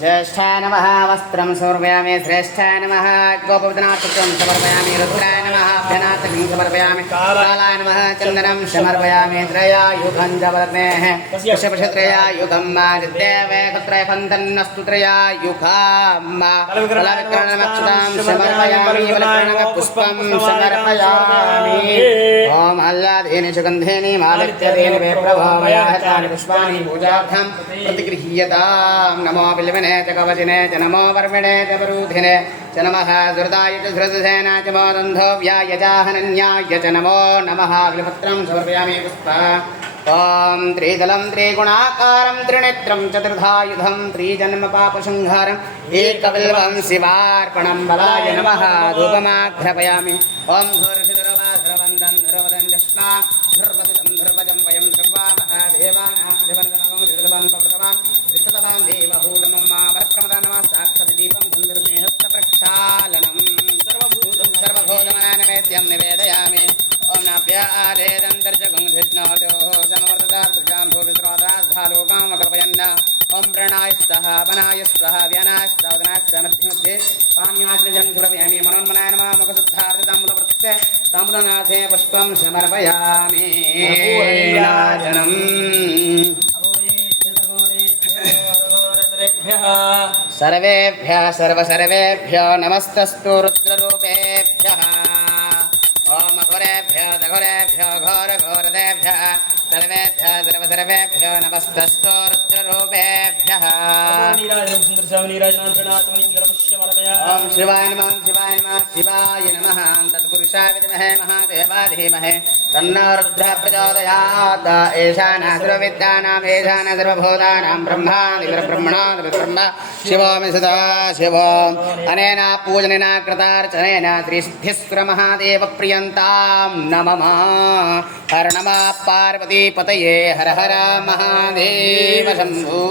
ज्येष्ठाय नमः वस्त्रं समर्पयामि श्रेष्ठाय नमः गोपविदनार्थं समर्पयामि रुद्राय नमः अभ्यनाथं समर्पयामि कालाय नमः चन्दनं समर्पयामि त्रयायुधं जवर्णेः पशुपशुत्रयायुधं देवे कुत्रयफन्तन्नस्तु त्रयायुधं फलविकरणमक्षतां समर्पयामि फलविकरणपुष्पं समर्पयामि ॐ आह्लादेन सुगन्धेन मालित्यदेन वे प्रभावयाहतानि पुष्पाणि पूजार्थं प्रतिगृह्यतां नमो बिल्वने च कवचिने च नमो वर्मिणे च वरूधिने च नमः धृताय च धृतसेना च मोदन्धोव्याय चाहनन्याय च नमो नमः बिल्वपत्रं समर्पयामि पुष्पा ॐ त्रिदलं त्रिगुणाकारं त्रिनेत्रं चतुर्धायुधं त्रिजन्मपापसंहारम् एकबिल्वं शिवार्पणं बलाय नमः धूपमाघ्रापयामि ॐ धूर्षिधुरवासरवन्दं धुरवदं जष्णा धुर्वदितं धुर्वजं वयं धुर्वामः देवानामधिपन्दनमं धृतवान् प्रकृतवान् दृष्टवान् देवहूतमं मा वरक्रमदानमः साक्षात् दीपं धनुर्मेहस्तप्रक्षालनम् सर्वभूतमनानवेद्यं निवेदयामि ॐ नाभ्यादेदन्तर्जगुंधिष्णोर्जोः समवर्तदार्दृजां भूविस्रोदाधालोकामकल्पयन् ॐ प्रणाय स्वः वनाय स्वः व्यानाय स्तवनाश्च मध्ये पाण्याश्रजं कुर्वयामि मनोन्मनाय नमः मुखशुद्धार्थिताम्बूलप्रत्ये ताम्बूलनाथे पुष्पं समर्पयामि नीराजनम् सर्वेभ्यः सर्वसर्वेभ्यो नमस्तस्तु रुद्ररूपेभ्यः ॐ अघोरेभ्यो दघोरेभ्यो घोरघोरदेभ्यः सर्वेभ्यः सर्वसर्वेभ्यो नमस्तस्तु रुद्ररूपेभ्यः ॐ शिवाय नमः शिवाय नमः शिवाय नमः तत्पुरुषाय विद्महे महादेवाय तन्नो रुद्रः प्रचोदयात् एषाना सर्वविद्यानाम् एषाना सर्वभूतानां ब्रह्मादिब्रह्मणादिब्रह्म शिवोऽमि सदा शिवो अनेन पूजनेन कृतार्चनेन त्रिसिद्धिस्वरमहादेवप्रियन्तां नमः हर नमः पार्वतीपतये हर हर महादेव शम्भो।